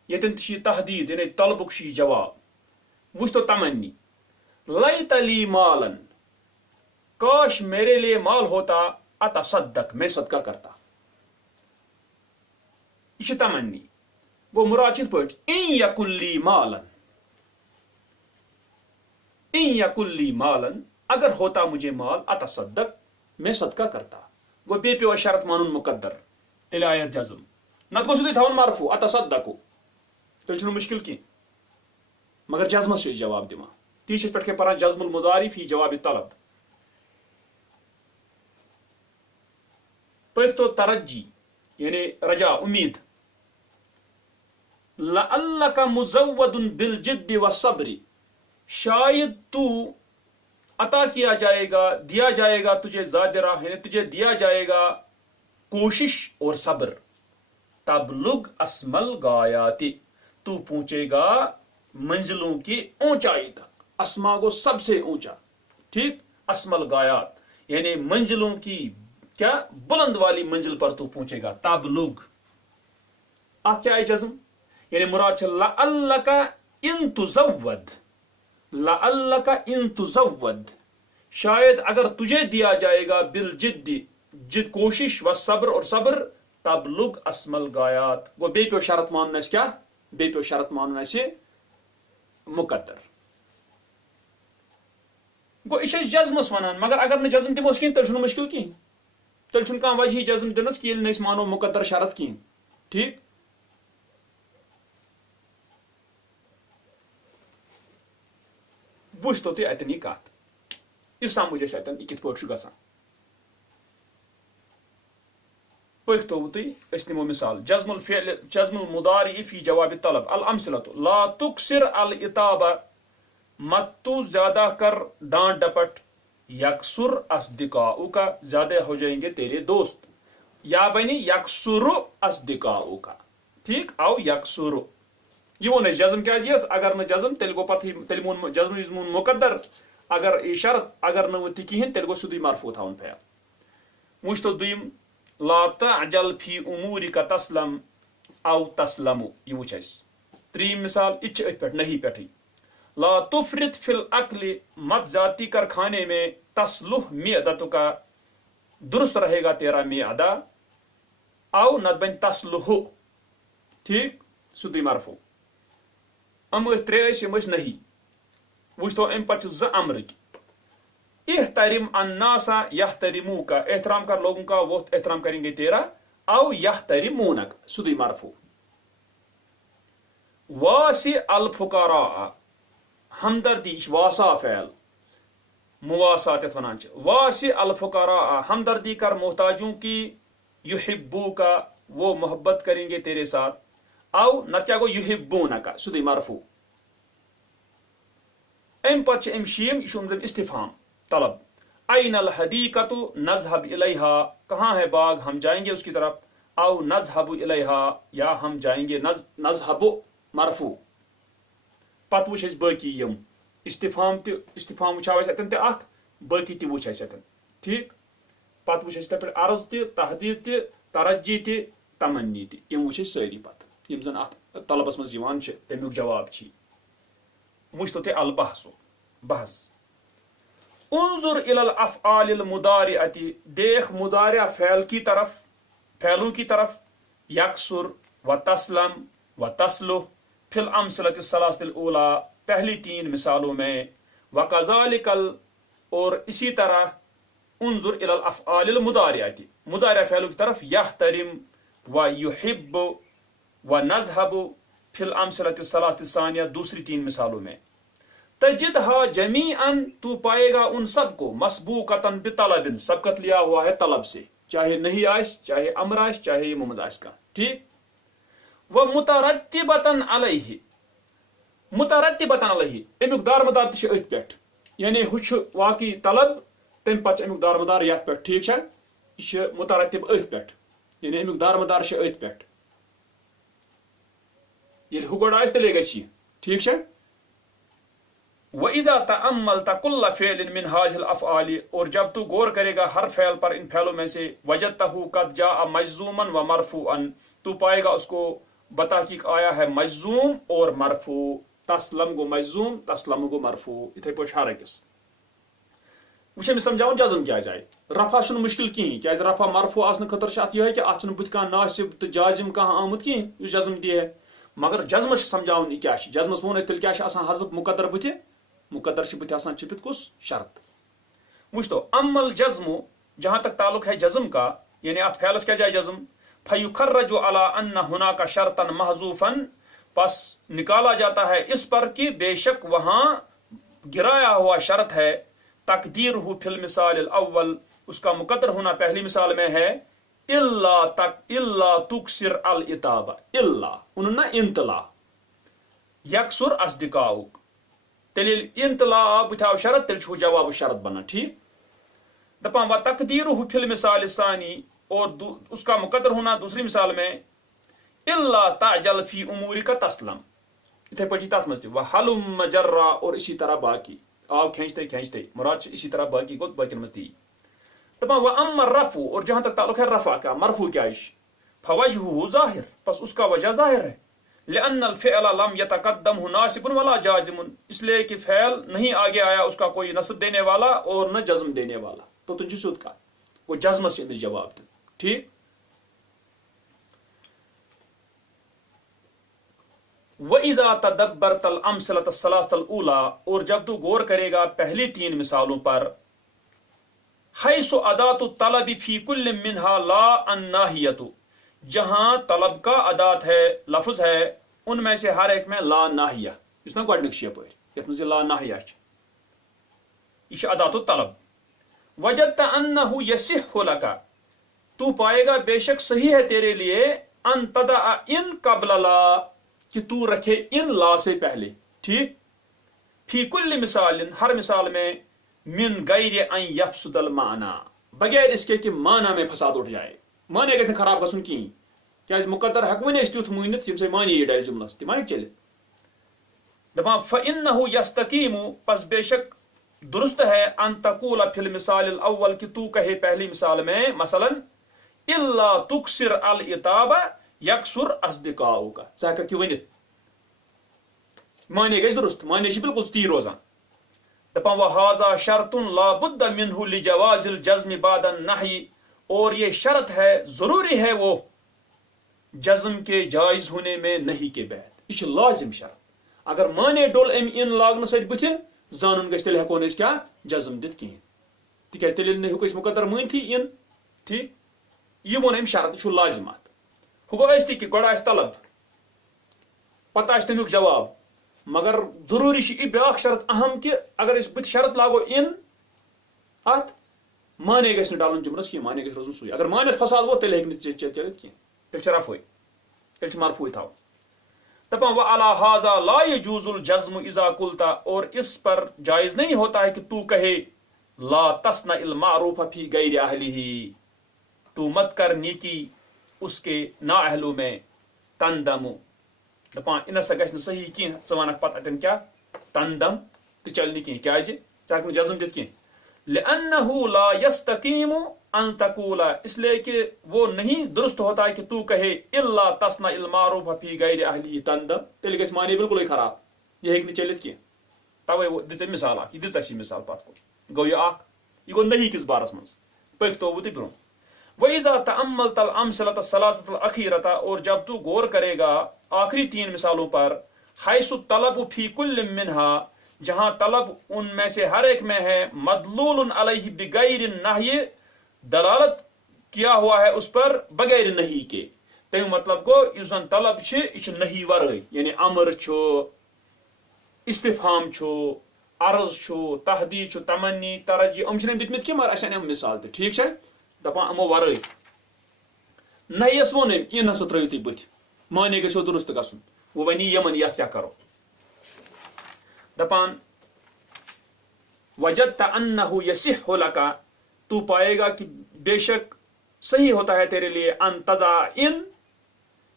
ییٚتٮ۪ن تہِ چھُ یہِ تحدیٖد یعنی طلبُک چھُ یہِ جواب وٕچھتو تمنی لیت لی مالن کاش میرے لیے مال ہوتا اتصدق میں صدقہ کرتا یہ چھِ تمنی گوٚو مراد چھِ یِتھ پٲٹھۍ ان یکن لی مالن اگر ہوتا مجھے مال اتصدق میں صدقہ کرتا گوٚو بیٚیہِ پیٚو اَسہِ شرط مانُن مقدر تیٚلہِ آیہِ اَتھ جزم نتہٕ گوٚو سیوٚدُے تھاوُن مرفوٗع اتصدقو تیٚلہِ چھُنہٕ مُشکل کینٛہہ مگر جزمس چھِ أسۍ جواب دِوان تی چھِ أسۍ پٮ۪ٹھ کینٛہہ پران جزم المضارع فی جواب طلب پٔکۍ تو ترجی یعنی رجا امید لعلک مزود بالجد والصبر شاید تو عطا کیا جائے گا دیا جائے گا تجھے زاد راہ یعنی تجھے دیا جائے گا کوشش اور صبر تبلغ اسم الغایات تو پہنچے گا منزلوں کی اونچائی تک اسما گو سب سے اونچا ٹھیک اسم الغایات یعنی منزلوں کی کیا بلند والی منزل پر تو پہنچے گا تبلغ ات کیا ہے جزم یعنی مراد چھِ لعلک ان تزود شاید اگر تجھے دیا جائے گا بالجد جد کوشش و صبر اور صبر تبلغ اسم الغایات گو بیٚیہِ پیٚو شرط مانُن اَسہِ کیٛاہ بیٚیہِ پیٚو شرط مانُن اَسہِ مقدر گو یہ جزمس ونان مگر اگر نہ جزم دموس کہین تیل مشکل کہین تیل کھانا وجہ جزم دنس کہ یل مانو مقدر شرط کہین ٹھیک وچھ تو تھی اتن یہ کت یہ سمجھ اس اتن یہ کت پٲٹھۍ چھُ گژھان پٔکۍ تو تھی اس نمو مثال جزم الفعل جزم المضارع فی جواب طلب الامثلۃ لا تکثر العتاب مت تو زیادہ کر ڈانٹ ڈپٹ یکسر اصدقاؤک زیادہ ہو جائیں گے تیرے دوست یا بنی یکسر اصدقاؤک ٹھیک او یکسر یہ وہ نہیں جزم کیا جیس اگر نہ جزم تیل گو پتہ تیل مون جزم از مون مقدر اگر یہ شرط اگر نہ تہ کہین تیل گو سیدھی مرفوع تھاون پھیل وچھ تو دویم لا تعجل فی امورک تسلم او تسلم یہ وچھ اس تریم مثال اچ ات پہ نہیں پٹھی لا تفرط فی الاکل مت ذاتی کر کھانے میں تصلح معدتک درست رہے گا تیرا معدہ او نت بن تصلح ٹھیک سیدھی مرفوع ام ترے یم نہیں وچھ تو ام پتہ ز امرک احترم الناس یحترموک احترام کر لوگوں کا وہ احترام کریں گے تیرا او یحترمونک سیدھی مرفوع واسی الفقراء ہمدردی واسا فعل مواسات ونان واسی الفقراء ہمدردی کر محتاجوں کی یحبوک وہ محبت کریں گے تیرے ساتھ او نتیا گو یحبونک سیدھی مرفوع ام پتہ ام شیم یہ استفہام طلب این الحدیقۃ نذهب الیہا کہاں ہے باغ ہم جائیں گے اس کی طرف او نذهب الیہا یا ہم جائیں گے نذهب مرفوع پتہ وچھ اس باقی یم استفہام وچھاو اس اتن تہ اخ باقی تہ وچھ اس اتن ٹھیک پتہ وچھ اس تہ عرض تہ تحدید تہ ترجی تہ تمنی تہ یم وچھ ساری پتہ یم زن ات طلبس مز یوان چھ تمیک جواب چھ وچھ تو تہ البحث بحث انظر الى الافعال المضارعۃ دیکھ مضارع فعل کی طرف فعلوں کی طرف یکسر و تسلم و تصلح فی الامثلۃ الثلاثۃ الاولی پہلی تین مثالوں میں وکذالک اور اسی طرح انظر الى الافعال المضارعۃ مضارع فعلوں کی طرف یحترم و یحب و نذهب فی الامثلۃ الثلاثۃ الثانیہ دوسری تین مثالوں میں تجدها جمیعا تو پائے گا ان سب کو مسبوقتاً بطلب سبقت لیا ہوا ہے طلب سے چاہے نہیں آئش چاہے امر آئش چاہے یہ محمد آئش کا ٹھیک وہ مترتبتاً علیہ مترتبتاً علیہ امیک دار مدار تش ات پہ یعنی ہچ واقعی طلب تم پتہ امیک دار مدار یت پہ ٹھیک ہے یہ مترتب ات پہ یعنی امیک دار مدار ات پہ یہ ہگوڑ آئش تلے گی ٹھیک ہے وَإِذَا تَأَمَّلْتَ كُلَّ فِعْلٍ مِنْ هَذِهِ الْأَفْعَالِ اور جب تو غور کرے گا ہر فعل پر ان فعلوں میں سے وجدتہ قد جاء مجزوما و مرفوعا تو پائے گا اس کو بتحقیق آیا ہے مجزوم اور مرفوع تسلم گو مجزوم تسلم گو مرفوع اتھے پٲٹھۍ ہر أکِس وچھے میں سمجھاؤں جزم کیا جائے رفع چھُنہٕ مشکل کِہیٖنۍ کیازِ رفع مرفوع آسنہٕ خٲطرٕ چھِ اتھ یِہوٚے کہِ اتھ چھُنہٕ بٕتھِ کانٛہہ ناصب تہٕ جازم کانٛہہ آمُت کِہیٖنۍ یُس جزم دی ہے مگر جزمس چھِ سمجھاوُن یہِ کیاہ چھِ جزمس ووٚن اَسہِ تیٚلہِ کیاہ چھِ آسان حذف مقدر بٕتھِ مقدر سے بت آسان چھپت کس شرط وچھ تو امل جزم جہاں تک تعلق ہے جزم کا یعنی ات فعلس کیا جائے جزم فیخرج علی ان هناك شرطا محذوفا پس نکالا جاتا ہے اس پر کہ بے شک وہاں گرایا ہوا شرط ہے تقدیرہ فی المثال الاول اس کا مقدر ہونا پہلی مثال میں ہے الا تکسر العتاب الا انہوں انطلا یکسر اصدقاؤک تیل انطلاع بتاو شرط تیل چھو جواب شرط بنا ٹھیک دپان و تقدیرہ فی المثال الثانی اور اس کا مقدر ہونا دوسری مثال میں الا تعجل فی امورک تسلم اتھے پٹی تات مز وحلم جرا اور اسی طرح باقی آو کھینچتے مراد اسی طرح باقی کو باقی مز دی دپان و اما الرفع اور جہاں تک تعلق ہے رفع کا مرفوع کیا ہے فوجہہ ظاہر پس اس کا وجہ ظاہر ہے لأن الفعل لم يتقدمه ناصب ولا جازم اس لیے کہ فعل نہیں آگے آیا اس کا کوئی نصب دینے والا اور نہ جزم دینے والا تو تم سود کا وہ جزم سے جواب دے ٹھیک وَإِذَا تَدَبَّرْتَ الْأَمْثِلَةَ الثَّلَاثَةَ الْأُولَى، اور جب تو غور کرے گا پہلی 3 مثالوں پر، حَيْثُ أَدَاتُ الطَّلَبِ فِي كُلٍّ مِّنْهَا لَا النَّاهِيَةُ، جہاں طلب کا ادات ہے، لفظ ہے، ان میں سے ہر ایک میں لا ناہیہ، اس نا گۄڈنیُک چھُ یپٲرۍ یتھ منٛز یہِ لا ناہیہ چھِ، یہ چھُ ادات الطلب۔ وجدت انه يصح لك، تو پائے گا بے شک صحیح ہے تیرے لیے، ان تدع ان قبل لا، کہ تو رکھے ان لا سے پہلے، ٹھیک، فی کل مثال، ہر مثال میں، من غیر ان یفسد المعنی، بغیر اس کے کہ معنی میں فساد اٹھ جائے، معنی گژھِ نہٕ خراب گژھُن کِہیٖنۍ، کیازِ مقدر ہٮ۪کو نہٕ أسۍ تیُتھ مٲنِتھ ییٚمہِ سۭتۍ معنی یی ڈلہِ جملس، تہِ ما ہیٚکہِ چلِتھ۔ دپان فإنه يستقيم، پس بے شک درست ہے، ان تقول فی المثال الاول، کہ تو کہے پہلی مثال میں، مثلا الا تکسر العتاب یکسر اصدقاؤک، ژٕ ہٮ۪ککھ یہِ ؤنِتھ، معنی گژھِ درست، معنی چھِ بالکل تی روزان۔ دپان وہذا شرط لا بد منہ لجواز الجزم بعد النہی، اور یہ شرط ہے، ضروری ہے وہ جزم کے جائز ہونے میں نہیں کے بعد، یہ چھِ لازم شرط، اگر معنی ڈول ام ان لاگنہٕ سۭتۍ بٕتھِ، زانُن گژھِ، تیٚلہِ ہٮ۪کو نہٕ أسۍ کیٛاہ جزم دِتھ کِہیٖنۍ، تِکیٛازِ تیٚلہِ نہٕ ہیوٚک أسۍ مقدر مٲنتھٕے ان، ٹھیٖک، یہ ووٚن أمۍ شرط، یہِ چھُ لازم اتھ۔ ہُہ گوٚو ٲسۍ تہِ کہِ گۄڈٕ آسہِ طلب، پتہٕ آسہِ تمیُک جواب، مگر ضروری چھِ یہِ بیٛاکھ شرط اہم کہ اگر أسۍ بٕتھِ شرط لاگو ان اتھ، معنی گژھِ نہٕ ڈلُن جملس کینٛہہ، معنی گژھِ روزُن سُے، اگر معنیس فساد ووت تیٚلہِ ہیٚکہِ نہٕ چلِتھ کینٛہہ، تیٚلہِ چھِ رفعٕے، تیٚلہِ چھِ مرفوٗعٕے تھاوُن۔ دپان وعلی ھذا لا یجوز الجزم اذا قلت، اور اس پر جائز نہیں ہوتا ہے کہ تو کہے لا تصنع المعروف فی غیر اہلہ، تو مت کر نیکی اس کے نا اہلوں میں، تندم، دپان ان ہسا گژھِ نہٕ صحیح کینٛہہ، ژٕ ونکھ پتہٕ اتٮ۪ن کیٛاہ تندم، تہٕ چلہِ نہٕ کینٛہہ، کیٛازِ ژٕ ہٮ۪کھ نہٕ جزم دِتھ کینٛہہ، لأنه لا يستقيم ان تقول، اس لیے کہ وہ نہیں درست ہوتا ہے کہ تو کہے الا تصنع المعروف فی غیر اہلہ تندم، تیٚلہِ گژھِ معنی بالکلٕے خراب، یہ ہیٚکہِ نہٕ چلِتھ کینٛہہ، توے دِژ أمۍ مثال اکھ، یہِ دِژ اَسہِ یہِ مثال پتہٕ کُن، گوٚو یہِ اکھ، یہِ گوٚو نہی کِس بارس منٛز، پٔکۍتو بہٕ تہِ برٛونٛہہ۔ وَإِذَا تَأَمَّلْتَ الْأَمْثِلَةَ الثَّلَاثَةَ الْأَخِيرَةَ، اور جب تو غور کرے گا آخری 3 مثالوں پر، حیث الطلب فی کل منہا، جہاں طلب ان میں سے ہر ایک میں ہے، مدلول علیہ بغیر النہی، دلالت کیا ہوا ہے اس پر بغیر نہی کے، تمیُک مطلب گوٚو یُس زن طلب چھِ یہِ چھُ نہی ورٲے، یعنی امر چھُ، استفہام چھُ، عرض چھُ، تحدید چھُ، تمنی، ترجی، یِم چھِنہٕ أمۍ دِتمٕتۍ کینٛہہ، مگر اَسہِ اَنیٚم مثال تہِ، ٹھیٖک چھا، دپان یِمو ورٲے، نہیَس ووٚن أمۍ اِن ہسا ترٲیِو تُہۍ بٕتھِ، معنی گژھیو درست گژھُن، وۄنۍ ونی یمن یتھ کیٛاہ کرو، دپان وجدت انه یصح لك، تو پائے گا کہ بے شک صحیح ہوتا ہے تیرے لیے، ان تضع ان،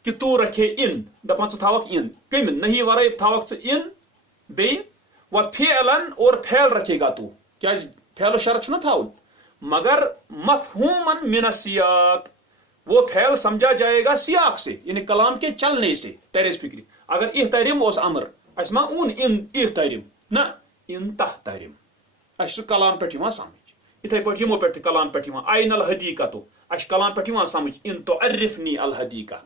کہ تو رکھے ان، دپان ژٕ تھاوکھ ان، کمہِ نہی ورٲے تھاوکھ ژٕ ان، بیٚیہِ وفعلا، اور فعل رکھے گا تو، کیٛازِ فعل شرط چھُنہ تھاوُن، مگر مفہومن من السیاق، وہ فعل سمجھا جائے گا سیاق سے، یعنی کلام کے چلنے سے، تیرس فکری، اگر احترم اوس امر، اس ما اون ان احترم، نہ ان تحترم، اس کلام پٮ۪ٹھ یِوان سمجھ، یِتھے پٲٹھۍ یِمو پٮ۪ٹھ تہِ کلام پٮ۪ٹھ یِوان، عین الحدیقۃ، اس کلام پٮ۪ٹھ یِوان سمجھ، ان تعرفنی الحدیقہ،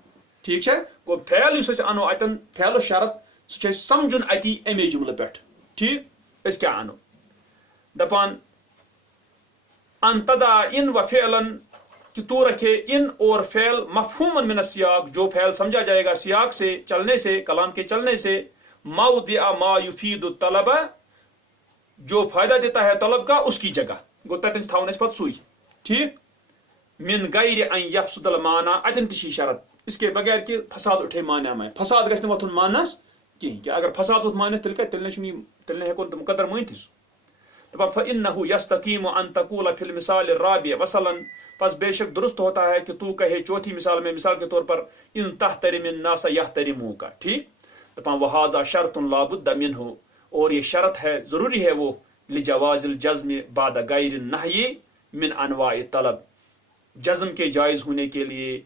ٹھیک چھا، گوٚو فعل یُس أسۍ انو اتٮ۪ن، فعل شرط، سُہ چھُ اَسہِ سمجھُن اتی امی جملہٕ پٮ۪ٹھ، ٹھیک، أسۍ کیٛاہ انو، دپان ان تضع ان وفعلا، کہ تو رکھے ان اور فعل، مفہومن من السیاق، جو فعل سمجھا جائے گا سیاق سے، چلنے سے، کلام کے چلنے سے، موضع ما یفید الطلب، جو فائدہ دیتا ہے طلب کا، اس کی جگہ، گوٚو تتٮ۪ن تھاوُن اَسہِ پتہٕ سُے، ٹھیک، من غیر ان یفسد المعنی، اتٮ۪ن تہِ چھِ شرط، اس کے بغیر کہ فساد اٹھے معنی میں، فساد گژھِ نہٕ وۄتھُن معنس کِہیٖنۍ، کہ اگر فساد ووٚتھ معنس تیٚلہِ کیٛاہ، تیٚلہِ نہٕ ہیٚکو نہٕ مقدر مٲنتھٕے سُہ، دپان فإنه يستقيم ان تقول في المثال الرابع مثلا، پس بے شک درست ہوتا ہے کہ تو کہے چوتھی مثال میں، مثال کے طور پر، ان تحترم الناس یحترموک، ٹھیک، دپان وہذا شرط لا بد منہ، اور یہ شرط ہے، ضروری ہے وہ، لجواز الجزم بعد غیر النہی من انواع طلب، جزم کے جائز ہونے کے لیے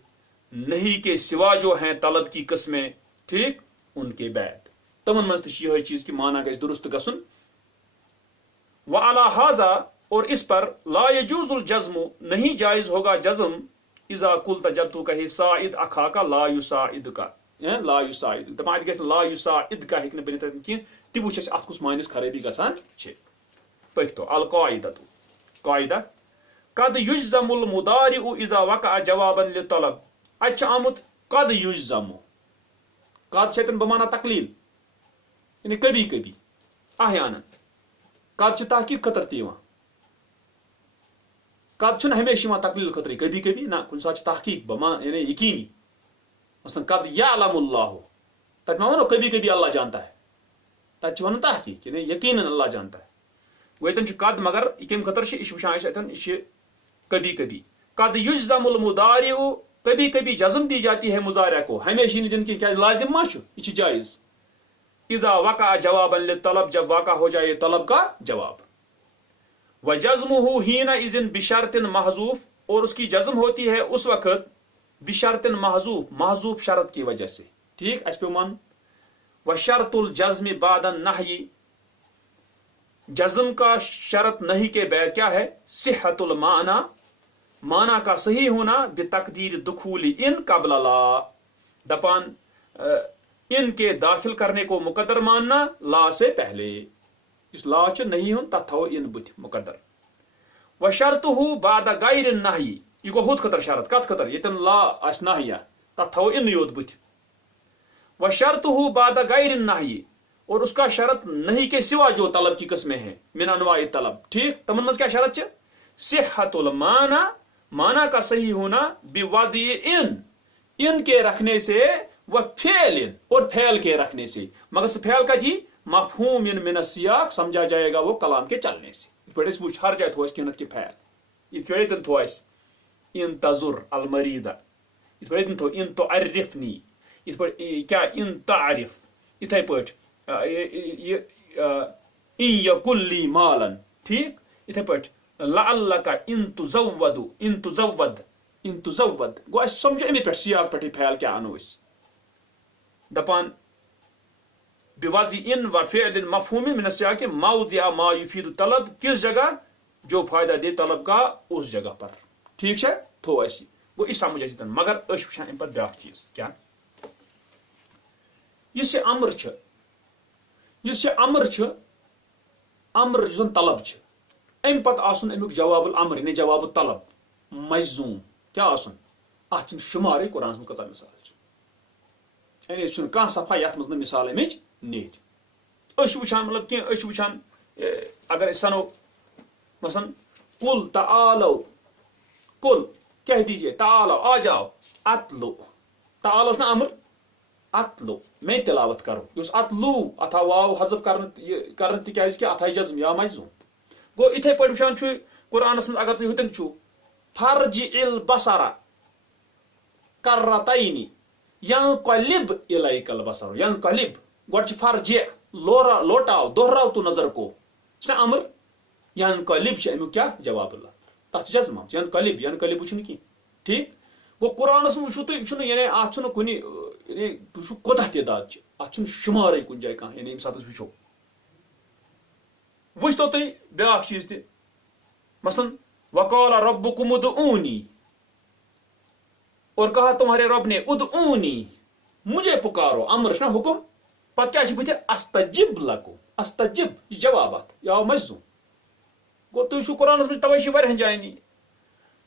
نہیں کے سوا جو ہیں طلب کی قسمیں، ٹھیک، ان کے بعد، تمن منٛز تہِ چھِ یِہے چیز کہ معنی گژھِ درست گژھُن۔ وعلی ھذا، اور اس پر، لا یجوز الجزم، نہیں جائز ہوگا جزم، اذا قلت، جب تو کہے ساعد اخاک لا یساعدک، لا یساعد دپان اتھ گژھِ لا یساعد کا ہیٚکہِ نہٕ بٔنِتھ کینٛہہ تہِ وٕچھ اَسہِ اَتھ کُس معنیَس خرٲبی گژھان چھِ پٔکۍتو القاعدۃ قاعدہ قد یجزم المضارع اذا وقع جوابا للطلب اتہِ چھُ آمُت قد یجزم قد سۭتۍ بمانا تقلیل یعنی کبھی کبھی احیانا قد چھِ تحقیق خٲطرٕ تہِ یِوان قد چھُنہٕ ہمیشہِ یِوان تقلیل خٲطرٕ کبھی کبھی نہ کُنہِ ساتہٕ چھُ تحقیق یعنی یقینی مثلاً قد یعلم اللہ تتہِ ما ونو کبھی کبھی اللہ جانتا ہے تتہِ چھِ ونان تحقیق یعنی یقیناً اللہ جانتا ہے گوٚو ییٚتٮ۪ن چھُ قد مگر یہِ کمہِ خٲطرٕ چھِ یہِ چھِ وٕچھان أسۍ اتٮ۪ن یہِ چھِ کبھی کبھی قد یجزم المضارع کبھی کبھی جزم دی جاتی ہے مضارع کو ہمیشہ نہیں دن کی کیا لازم ما چھُ یہ چھُ جائز اذا وقع جوابا للطلب جب واقع ہو جائے طلب کا جواب وجزمه حينئذ بشرط محذوف اور اس کی جزم ہوتی ہے اس وقت بشرط محذوف شرط کی وجہ سے ٹھیک اس پہ مان وشرط الجزم بعد النهي جزم کا شرط نہیں کے بعد کیا ہے صحت المعنی معنی کا صحیح ہونا بتقدیر دخول ان قبل لا دپان ان کے داخل کرنے کو مقدر ماننا لا سے پہلے اس لا چ نہیں ہوں تتھ تھو ان بت مقدر وشرطه بعد غیر النهي یہ گو ہت خطر شرط کت خطر یتن لا اس ناہیا تتھ تھو ان یوت بت وشرطه بعد غیر النهي اور اس کا شرط نہیں کے سوا جو طلب کی قسمیں ہیں من انواع طلب ٹھیک تمن مز کیا شرط چ صحت المعنی معنی کا صحیح ہونا بوضع ان کے رکھنے سے وہ فعل اور فعل کے رکھنے سے مگر سے فعل کا جی مفہوم من السیاق سمجھا جائے گا وہ کلام کے چلنے سے پڑھ اس وچ ہر جائے تھوس کینت کے فعل یہ پڑھن تھوس ان تزر المریضہ یہ پڑھن تھو ان تعرفنی یہ پڑھ کیا ان تعرف اتھے پٹ ان یقل لی مالا ٹھیک اتھے پٹ لعلک ان تزود گو اس سمجھو امی پہ سیاق پہ فعل کیا انو اس دپان بوضع ان و فعل مفہوم من السیاق موضع ما یفید طلب کس جگہ جو فائدہ دے طلب کا اس جگہ پر ٹھیک ہے تھو اسی گو اس سمجھ اسی مگر اس وچھان ام پہ بیاکھ چیز کیا یہ امر چھ یہ امر چھ امر زن طلب چھ ام پتہ آسن امیک جواب الامر یعنی جواب الطلب مجزوم کیا آسن ات شمار قرآن میں کتا مثال یعنی چھ کھانا صفحہ یت مز مثال امچ نیت اس وچھان مطلب کی اس وچھان اگر سنو مثلا قل تعالوا قل کہہ دیجئے تعالوا آ جاؤ اتلو تعالوا نا امر اتلو میں تلاوت کرو اس اتلو اتھا واو حذف کرن تکیاز کہ اتھا جزم یا مجزوم گو اتھے پٲٹھۍ وٕچھان چھُ قرآنس منٛز اگر تُہۍ ہُتٮ۪ن چھُو فرجع البصر کرتین ینقلب الیک البصر ینقلب گۄڈٕ چھِ فرجع لوٹاو دوہراو تو نظر کو چھُنہ امر ینقلب چھِ امیُک کیٛاہ جواب اللہ تتھ چھِ جزم آمٕژ ینقلب وٕچھُن کینٛہہ ٹھیک گوٚو قرآنس منٛز وٕچھو تُہۍ یہِ چھُنہٕ یعنی اتھ چھُنہٕ کُنہِ یعنی تُہۍ وٕچھو کوتاہ تعداد چھِ اتھ چھُنہٕ شُمارٕے کُنہِ جایہِ کانٛہہ یعنی ییٚمہِ ساتہٕ أسۍ وٕچھو وٕچھتو تُہۍ بیاکھ چیٖز تہِ مثلاً وقال ربکم ادعونی اور کہا تمہارے رب نے ادعونی مجھے پکارو امر چھُنہ حکم پتہٕ کیٛاہ چھِ بٕتھِ استجب لکم استجب یہ جوابات یا مجزوم گوٚو تُہۍ وٕچھِو قرآنس منٛز توے چھِ واریاہن جاین یہِ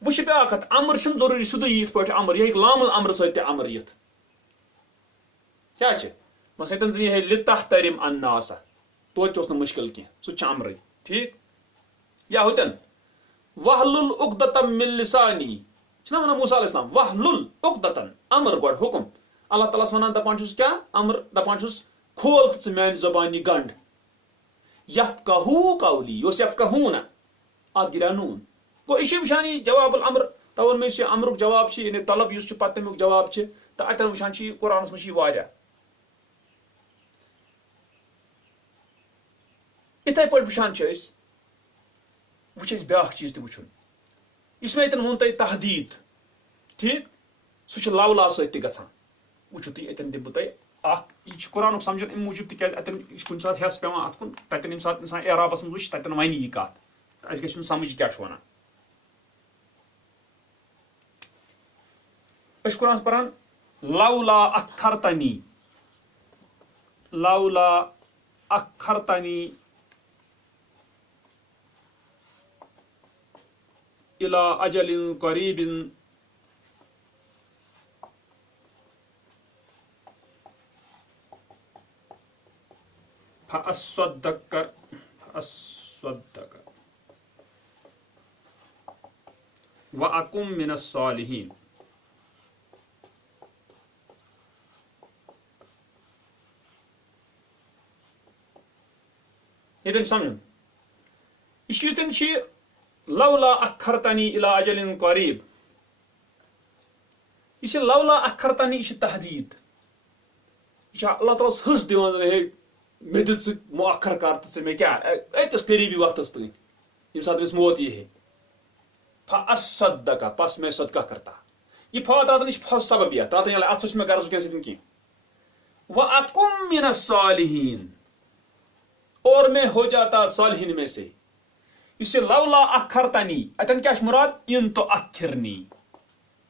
وٕچھ بیاکھ کتھ امر چھُنہٕ ضروٗری سیوٚدُے یِتھ پٲٹھۍ امر یہِ ہیٚکہِ لام الامر سۭتۍ تہِ امر یِتھ کیٛاہ چھِ مثلاً ییٚتٮ۪ن زن یہِ ہے لتحترم الناس توتہِ اوس نہٕ مُشکل کینٛہہ سُہ تہِ چھُ امرٕے ٹھیک یا ہُتٮ۪ن وحلل عقدۃ من لسانی چھُنہ ونان موسیٰ علیہ السلام وحلل عقدۃ امر گۄڈٕ حکم اللہ تعالیٰ ونان دپان چھُس کیٛاہ امر دپان چھُس کھول ژٕ میانہِ زبانہِ یہِ گنڈ یفقہوا قولی یہِ اوس یفقہونا اتھ گِریو نوٗن گوٚو یہِ چھِ وٕچھان یہِ جواب الامر توَن مےٚ یُس یہِ امرُک جواب چھِ یعنی طلب یُس چھُ پتہٕ تمیُک جواب چھِ تہٕ اتٮ۪ن وٕچھان چھِ یہِ قرآنس منٛز چھِ یہِ واریاہ یِتھے پٲٹھۍ وٕچھان چھِ أسۍ وٕچھ أسۍ بیاکھ چیٖز تہِ وٕچھُن یُس مےٚ ییٚتٮ۪ن ووٚن تۄہہِ تحدیٖد ٹھیک سُہ چھُ لولا سۭتۍ تہِ گژھان وٕچھِو تُہۍ اتٮ۪ن دِمہٕ بہٕ تۄہہِ اکھ یہِ چھُ قرآنُک سمجھُن امہِ موٗجوٗب تِکیازِ اتٮ۪ن یہِ چھُ کُنہِ ساتہٕ ہٮ۪س پیوان اتھ کُن تتٮ۪ن ییٚمہِ ساتہٕ انسان اعرابس منٛز وٕچھِ تتٮ۪ن ونہِ یہِ کتھ اسہِ گژھِ نہٕ سمجھ کیٛاہ چھُ ونان أسۍ چھِ قرآن پران لولا اخرتنی لولا اخرتنی الى اجل قریب فاصدق واکن من الصالحین. یہ سمجھن یہ لولا اخرتنی الى اجل قریب. یہ لولا اخرتنی یہ تحدید. یہ اللہ تعالیٰ حس دِوان ہے مے دِژ ژٕ مؤخر کر تہٕ ژٕ مےٚ کیٛاہ أکِس قریبی وقتس تانۍ ییٚمہِ ساتہٕ أمِس موت یی ہے. فاصدق پس میں صدقہ کرتا. یہ فا تراتن یہ فا سبب یہ تراتن ات سۭتۍ چھُ مےٚ غرض وٕنکٮ۪ن سۭتۍ کینٛہہ. واکم من الصالحین اور میں ہو جاتا صالحین میں سے. اس سے لولا اخرتنی اتن کیا مراد ان تو اخرنی.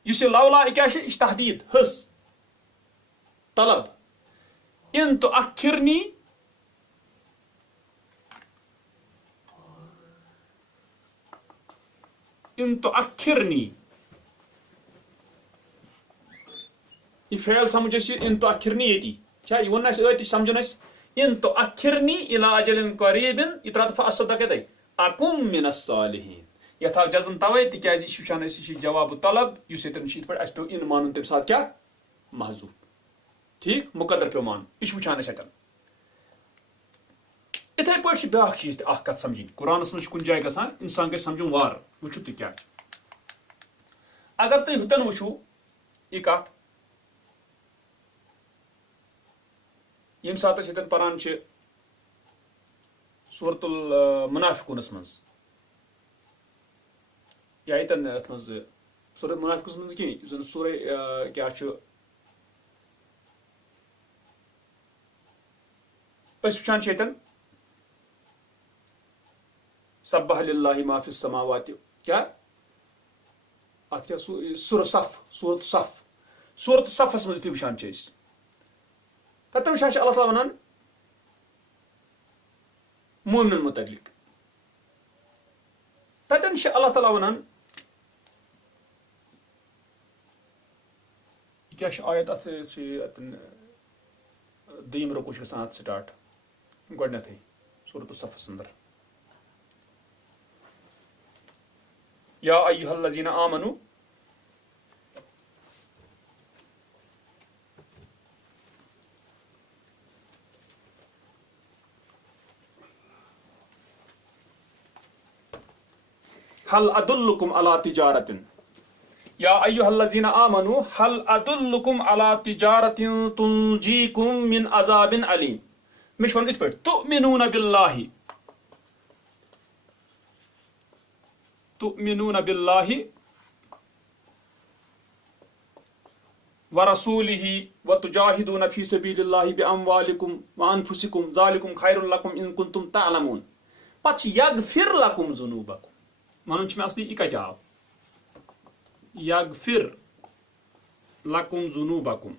اس سے لولا کیا تحدید حس طلب ان تو اخرنی ان تو اخرنی. یہ فعل سمجھ ان تو اخرنی یتی کیا یہ ون ٲتی سمجھن ان تو اخرنی الى اجل قریب یہ ترات فاصدق کتے اکم من الصالحین. یہ آو جزم توے تکیازِ یہ وچھان یہ جواب طلب اس یت پہ اس پہ ان مان تمہ سات کیا محذوف. ٹھیک مقدر پہ مان یہ وچھان اتن. اتھے پٲٹھۍ بیاکھ چیز اکھ کتھ سمجھن قرآنس منٛز کُنہِ جایہِ گژھان انسان گژھِ سمجھُن وار وٕچھِو تُہۍ کیٛاہ. اگر تُہۍ ہُتٮ۪ن وٕچھِو یہِ کتھ ییٚمہِ ساتہٕ أسۍ ییٚتٮ۪ن پران چھِ سورۃ المنافقونس منٛز یا ییٚتٮ۪ن یتھ منٛز سورۃ المنافقونس منٛز کینٛہہ یُس زن سورہ کیٛاہ چھُ أسۍ وٕچھان چھِ ییٚتٮ۪ن سبح للہ ما فی السماوات کیا ات کیا سورہ صف سورۃ صفس منٛز تُہۍ وٕچھان چھِ أسۍ تتٮ۪ن وٕچھان چھِ اللہ تعالیٰ ونان مومنن متعلق. تتٮ۪ن چھِ اللہ تعالیٰ ونان یہ کیا چھِ آیت اتھ چھِ اتٮ۪ن دوٚیِم رُکوٗع چھُ گژھان اتھ سٹارٹ گۄڈنیتھٕے سورۃ الصفس اندر. یا ایھا الذین آمنوا هل ادلکم علی تجارت یا ایھا الذین آمنوا هل ادلکم علی تجارت تنجیکم من عذاب علیم. مےٚ چھُ وَنُن یِتھ پٲٹھۍ تؤمنون باللہ ورسولہ وتجاہدون فی سبیل اللہ باموالکم وانفسکم ذالکم خیر لکم ان کنتم تعلمون. پتہٕ چھِ یغفر لکم ذنوبکم. ونُن چھُ مےٚ اصلی یہِ کتہِ آو یغفر لکم ذنوبکم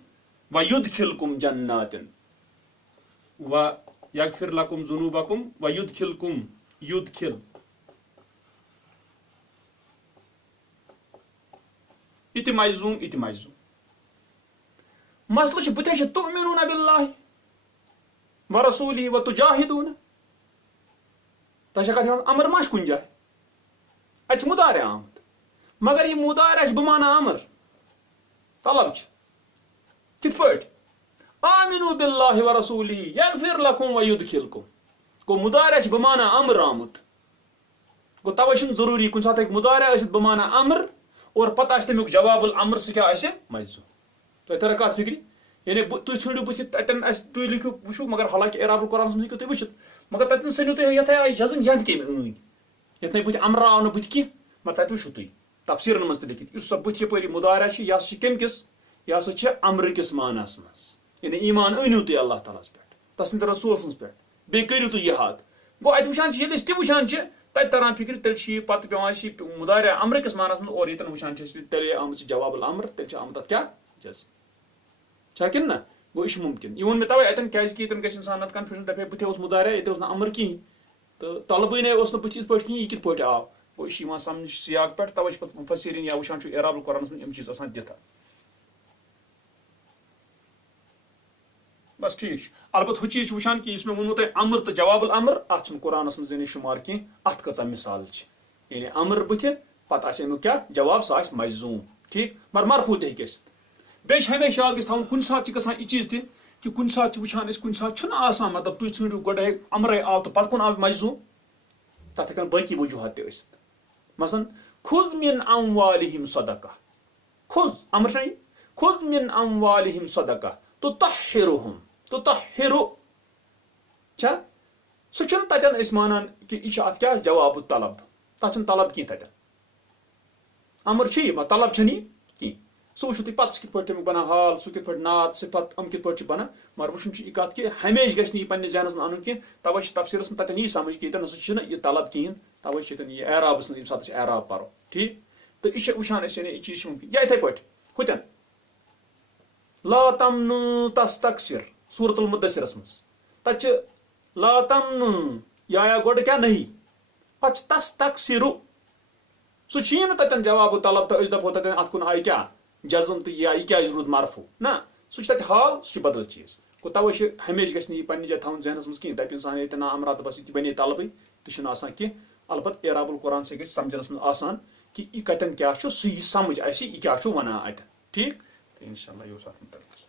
ویدخلکم جنات ویغفر لکم ذنوبکم ویدخلکم یدخل اتہِ مجزوم مسلہٕ چھُ بٕتھِ چھِ تؤمنون باللہ ورسولہ وتجاہدون. تۄہہِ چھا کتھ یِوان امر ما چھُ کُنہِ جایہِ اتہِ چھُ مُدارِ آمُت مگر یہِ مُدارِ چھُ بمانا امر طلب چھُ کِتھ پٲٹھۍ آمنوا باللہ ورسولہ یغفر لکم ویدخلکم. گوٚو مُدارِ چھُ بمانا امر آمُت. گوٚو توے چھُنہٕ ضروٗری کُنہِ ساتہٕ ہیٚکہِ مُدارِ ٲسِتھ بمانا امر اور پتہٕ آسہِ تمیُک جواب الامر سُہ کیٛاہ آسہِ مجزوم. تۄہہِ ترِ کتھ فکرِ یعنی تُہۍ ژھٕنڈِو بٕتھِ تتٮ۪ن آسہِ تُہۍ لیکھِو وٕچھِو مگر حالانکہِ اعراب القرآنس منٛز ہیٚکِو تُہۍ وٕچھِتھ مگر تتٮ۪ن ژھٕنِو تُہۍ یتھے آیہِ جزم ید کٔمۍ أنۍ یتھ نَے بٕتھِ امر آو نہٕ بٕتھِ کینٛہہ مگر تتہِ وٕچھِو تُہۍ تفسیٖرن منٛز تہِ لیکھِتھ یُس سۄ بٕتھِ یپٲرۍ مُدارِ چھِ یہِ ہسا چھِ کمہِ کِس یہِ ہسا چھِ امرٕ کِس معناہس منٛز یعنی ایمان أنِو تُہۍ اللہ تعالیٰ ہس پٮ۪ٹھ تسٕنٛدِ رسوٗل سٕنٛز پٮ۪ٹھ بیٚیہِ کٔرِو تُہۍ یہِ حد. گوٚو اتہِ وٕچھان چھِ ییٚلہِ أسۍ تہِ وٕچھان چھِ تتہِ تران فکرِ تیٚلہِ چھِ یہِ پتہٕ پیٚوان اَسہِ یہِ مُدارِ امرٕ کِس معناہس منٛز اور ییٚتٮ۪ن وٕچھان چھِ أسۍ تیٚلے آمٕژ جواب الامر تیٚلہِ چھِ آمُت اتھ کیٛاہ جزم. کن نا گو یہ ممکن یہ وون مے توے اتن کیازِ کہ یتن گژھِ انسان نت کنفیوژن دپے بتھِ اوس مدارع ییٚتہِ اوس نہٕ امر کِہیٖنۍ تہٕ طلبٕے نے اوس نہٕ بٕتھِ یِتھ پٲٹھۍ کِہیٖنۍ یہِ کِتھ پٲٹھۍ آو گوٚو یہِ چھُ یِوان سمجھ سیاق پٮ۪ٹھ توے چھِ پتہٕ مُفسریٖن یا وٕچھان چھُ اعراب القرآنس منٛز یِم چیٖز آسان دِتھ بس ٹھیٖک چھُ البتہ ہُہ چیٖز چھُ وٕچھان کہِ یُس مےٚ ووٚنمو تۄہہِ امر تہٕ جواب الامر اتھ چھُنہٕ قرآنس منٛز یعنی شُمار کینٛہہ اتھ کۭژاہ مثال چھِ یعنی امر بٕتھِ پتہٕ آسہِ امیُک کیٛاہ جواب سُہ آسہِ مجزوٗم ٹھیٖک مگر مرفوٗع تہِ ہیٚکہِ ٲسِتھ بیٚیہِ چھِ ہمیشہِ یاد گژھِ تھاوُن کُنہِ ساتہٕ چھِ گژھان یہِ چیٖز تہِ کہ کُنہِ ساتہٕ چھِ وٕچھان أسۍ کُنہِ ساتہٕ چھُنہٕ آسان مطلب تُہۍ ژھٲنٛڈِو گۄڈے امرے آو تہٕ پتہٕ کُن آو مجزوٗم تتھ ہٮ۪کن باقٕے وجوٗہات تہِ ٲسِتھ مثلاً خُذ من اموالہم صدقہ خُذ امر چھا یہِ خُذ من اموالہم صدقہ تطہرہم چھا سُہ چھُنہٕ تتٮ۪ن أسۍ مانان کہ یہِ چھُ اتھ کیٛاہ جواب طلب تتھ چھُنہٕ طلب کینٛہہ تتٮ۪ن امر چھُ یہِ مگر طلب چھنہٕ یہِ کینٛہہ سُہ وٕچھو تُہۍ پتہٕ سُہ کِتھ پٲٹھۍ تمیُک بنان حال سُہ کِتھ پٲٹھۍ نعت صفت یِم کِتھ پٲٹھۍ چھِ بنان مگر وٕچھُن چھُ یہِ کتھ کہِ ہمیشہِ گژھِ نہٕ یہِ پننِس ذہنس منٛز انُن کینٛہہ توے چھِ تفسیٖرس منٛز تتٮ۪ن یی سمجھ کہِ ییٚتٮ۪ن ہسا چھُنہٕ یہِ طلب کِہیٖنۍ توے چھِ ییٚتٮ۪ن یہِ اعرابس منٛز ییٚمہِ ساتہٕ أسۍ اعراب پرو ٹھیٖک تہٕ یہِ چھِ وٕچھان أسۍ یعنی یہِ چیٖز چھُ ممکن یا یِتھے پٲٹھۍ ہُتٮ۪ن لا تمنُ تستکثر سورۃ المدثرس منٛز تتہِ چھِ لا تمنُ یہِ آیا گۄڈٕ کیٛاہ نہی پتہٕ چھِ تستکثرُ سُہ چھُیی نہٕ تتٮ۪ن جواب طلب تہٕ أسۍ دپو تتٮ۪ن اتھ کُن آیہِ کیٛاہ جزم تہٕ یہِ کیٛازِ روٗد مرفوٗع نہ سُہ چھُ تتہِ حال سُہ چھُ بدل چیٖز گوٚو توے چھِ ہمیشہِ گژھِ نہٕ یہِ پننہِ جایہِ تھاوُن ذہنس منٛز کینٛہہ دپہِ انسان ییٚتہِ نا امرا تہٕ بس یہِ تہِ بنے طلبٕے تہِ چھُنہٕ آسان کینٛہہ البتہ اعراب القرآن سۭتۍ گژھِ سمجھنس منٛز آسان کہ یہِ کتٮ۪ن کیٛاہ چھُ سُہ یی سمجھ اسہِ یہِ کیٛاہ چھُ ونان اتٮ۪ن ٹھیٖک تہٕ انشاء اللہ یہِ اوس اتھ مُتعلق